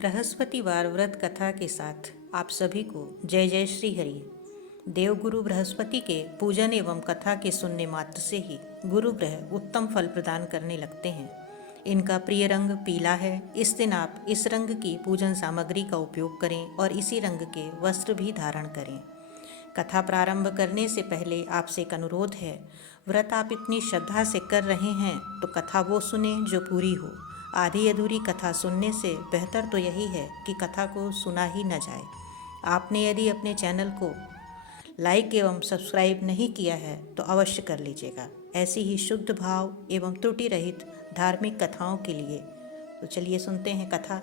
बृहस्पतिवार व्रत कथा के साथ आप सभी को जय जय श्री हरि। देवगुरु बृहस्पति के पूजन एवं कथा के सुनने मात्र से ही गुरु ग्रह उत्तम फल प्रदान करने लगते हैं। इनका प्रिय रंग पीला है। इस दिन आप इस रंग की पूजन सामग्री का उपयोग करें और इसी रंग के वस्त्र भी धारण करें। कथा प्रारंभ करने से पहले आपसे एक अनुरोध है। व्रत आप इतनी श्रद्धा से कर रहे हैं तो कथा वो सुने जो पूरी हो। आधी अधूरी कथा सुनने से बेहतर तो यही है कि कथा को सुना ही न जाए। आपने यदि अपने चैनल को लाइक एवं सब्सक्राइब नहीं किया है तो अवश्य कर लीजिएगा, ऐसी ही शुद्ध भाव एवं त्रुटि रहित धार्मिक कथाओं के लिए। तो चलिए सुनते हैं कथा।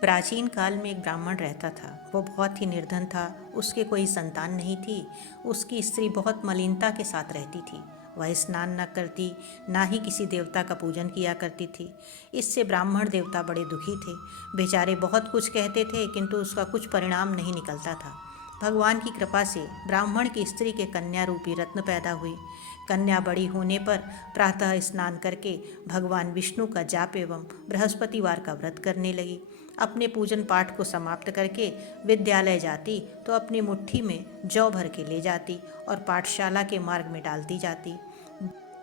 प्राचीन काल में एक ब्राह्मण रहता था। वो बहुत ही निर्धन था। उसके कोई संतान नहीं थी। उसकी स्त्री बहुत मलिनता के साथ रहती थी। वह स्नान न करती, ना ही किसी देवता का पूजन किया करती थी। इससे ब्राह्मण देवता बड़े दुखी थे। बेचारे बहुत कुछ कहते थे किंतु उसका कुछ परिणाम नहीं निकलता था। भगवान की कृपा से ब्राह्मण की स्त्री के कन्या रूपी रत्न पैदा हुई। कन्या बड़ी होने पर प्रातः स्नान करके भगवान विष्णु का जाप एवं बृहस्पतिवार का व्रत करने लगी। अपने पूजन पाठ को समाप्त करके विद्यालय जाती तो अपनी मुट्ठी में जौ भर के ले जाती और पाठशाला के मार्ग में डालती जाती।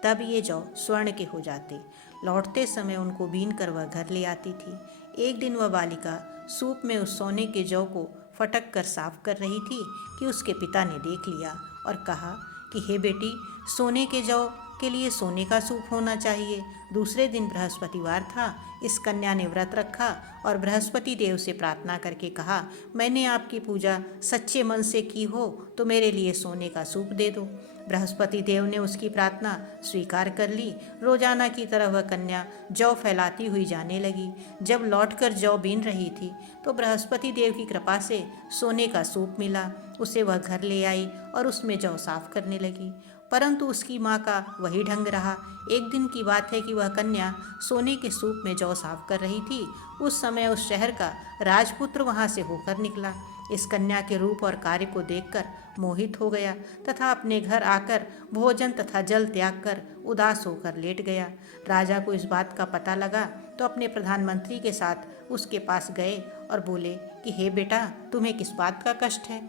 तब ये जौ स्वर्ण के हो जाते। लौटते समय उनको बीन कर वह घर ले आती थी। एक दिन वह बालिका सूप में उस सोने के जौ को फटक कर साफ कर रही थी कि उसके पिता ने देख लिया और कहा कि हे बेटी, सोने के जौ के लिए सोने का सूप होना चाहिए। दूसरे दिन बृहस्पतिवार था। इस कन्या ने व्रत रखा और बृहस्पति देव से प्रार्थना करके कहा, मैंने आपकी पूजा सच्चे मन से की हो तो मेरे लिए सोने का सूप दे दो। बृहस्पति देव ने उसकी प्रार्थना स्वीकार कर ली। रोजाना की तरह वह कन्या जौ फैलाती हुई जाने लगी। जब लौटकर जौ बीन रही थी तो बृहस्पति देव की कृपा से सोने का सूप मिला। उसे वह घर ले आई और उसमें जौ साफ करने लगी, परंतु उसकी माँ का वही ढंग रहा। एक दिन की बात है कि वह कन्या सोने के सूप में जौ साफ कर रही थी। उस समय उस शहर का राजपुत्र वहाँ से होकर निकला। इस कन्या के रूप और कार्य को देखकर मोहित हो गया तथा अपने घर आकर भोजन तथा जल त्याग कर उदास होकर लेट गया। राजा को इस बात का पता लगा तो अपने प्रधानमंत्री के साथ उसके पास गए और बोले कि हे बेटा, तुम्हें किस बात का कष्ट है?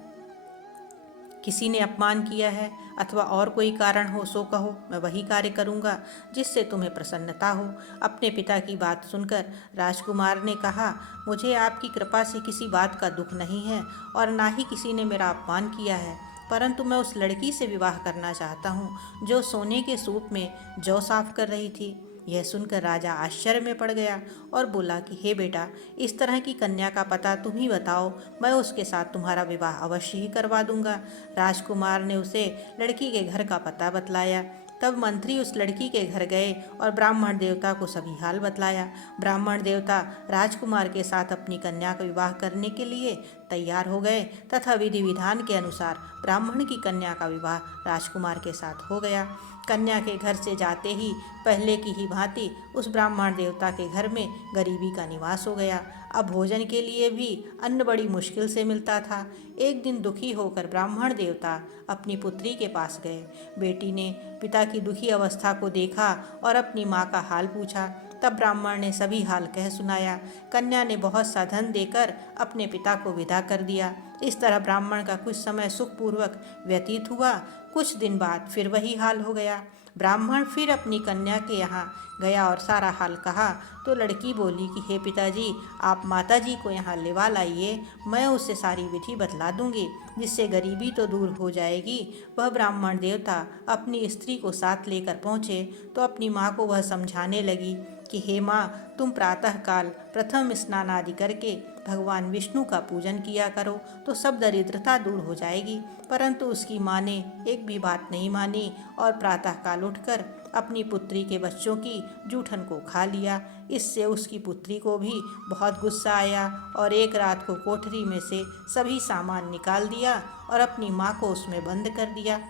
किसी ने अपमान किया है अथवा और कोई कारण हो सो कहो, मैं वही कार्य करूँगा जिससे तुम्हें प्रसन्नता हो। अपने पिता की बात सुनकर राजकुमार ने कहा, मुझे आपकी कृपा से किसी बात का दुख नहीं है और ना ही किसी ने मेरा अपमान किया है, परंतु मैं उस लड़की से विवाह करना चाहता हूँ जो सोने के सूप में जौ साफ कर रही थी। यह सुनकर राजा आश्चर्य में पड़ गया और बोला कि हे बेटा, इस तरह की कन्या का पता तुम ही बताओ, मैं उसके साथ तुम्हारा विवाह अवश्य ही करवा दूंगा। राजकुमार ने उसे लड़की के घर का पता बतलाया। तब मंत्री उस लड़की के घर गए और ब्राह्मण देवता को सभी हाल बतलाया। ब्राह्मण देवता राजकुमार के साथ अपनी कन्या का विवाह करने के लिए तैयार हो गए तथा विधि विधान के अनुसार ब्राह्मण की कन्या का विवाह राजकुमार के साथ हो गया। कन्या के घर से जाते ही पहले की ही भांति उस ब्राह्मण देवता के घर में गरीबी का निवास हो गया। अब भोजन के लिए भी अन्न बड़ी मुश्किल से मिलता था। एक दिन दुखी होकर ब्राह्मण देवता अपनी पुत्री के पास गए। बेटी ने पिता की दुखी अवस्था को देखा और अपनी माँ का हाल पूछा। तब ब्राह्मण ने सभी हाल कह सुनाया। कन्या ने बहुत सा धन देकर अपने पिता को विदा कर दिया। इस तरह ब्राह्मण का कुछ समय सुखपूर्वक व्यतीत हुआ। कुछ दिन बाद फिर वही हाल हो गया। ब्राह्मण फिर अपनी कन्या के यहाँ गया और सारा हाल कहा तो लड़की बोली कि हे पिताजी, आप माताजी को यहाँ लेवा लाइए, मैं उससे सारी विधि बतला दूंगी जिससे गरीबी तो दूर हो जाएगी। वह ब्राह्मण देवता अपनी स्त्री को साथ लेकर पहुँचे तो अपनी माँ को वह समझाने लगी कि हे माँ, तुम प्रातःकाल प्रथम स्नान आदि करके भगवान विष्णु का पूजन किया करो तो सब दरिद्रता दूर हो जाएगी। परंतु उसकी माँ ने एक भी बात नहीं मानी और प्रातःकाल उठकर अपनी पुत्री के बच्चों की जूठन को खा लिया। इससे उसकी पुत्री को भी बहुत गुस्सा आया और एक रात को कोठरी में से सभी सामान निकाल दिया और अपनी माँ को उसमें बंद कर दिया।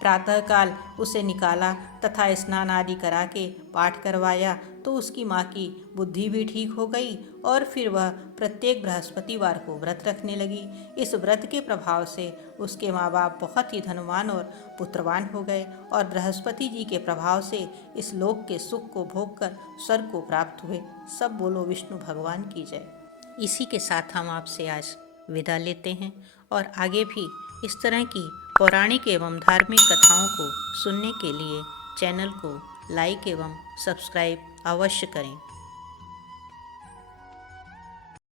प्रातःकाल उसे निकाला तथा स्नान आदि करा के पाठ करवाया तो उसकी माँ की बुद्धि भी ठीक हो गई और फिर वह प्रत्येक बृहस्पतिवार को व्रत रखने लगी। इस व्रत के प्रभाव से उसके माँ बाप बहुत ही धनवान और पुत्रवान हो गए और बृहस्पति जी के प्रभाव से इस लोक के सुख को भोग कर स्वर्ग को प्राप्त हुए। सब बोलो विष्णु भगवान की जय। इसी के साथ हम आपसे आज विदा लेते हैं और आगे भी इस तरह की पौराणिक एवं धार्मिक कथाओं को सुनने के लिए चैनल को लाइक एवं सब्सक्राइब अवश्य करें।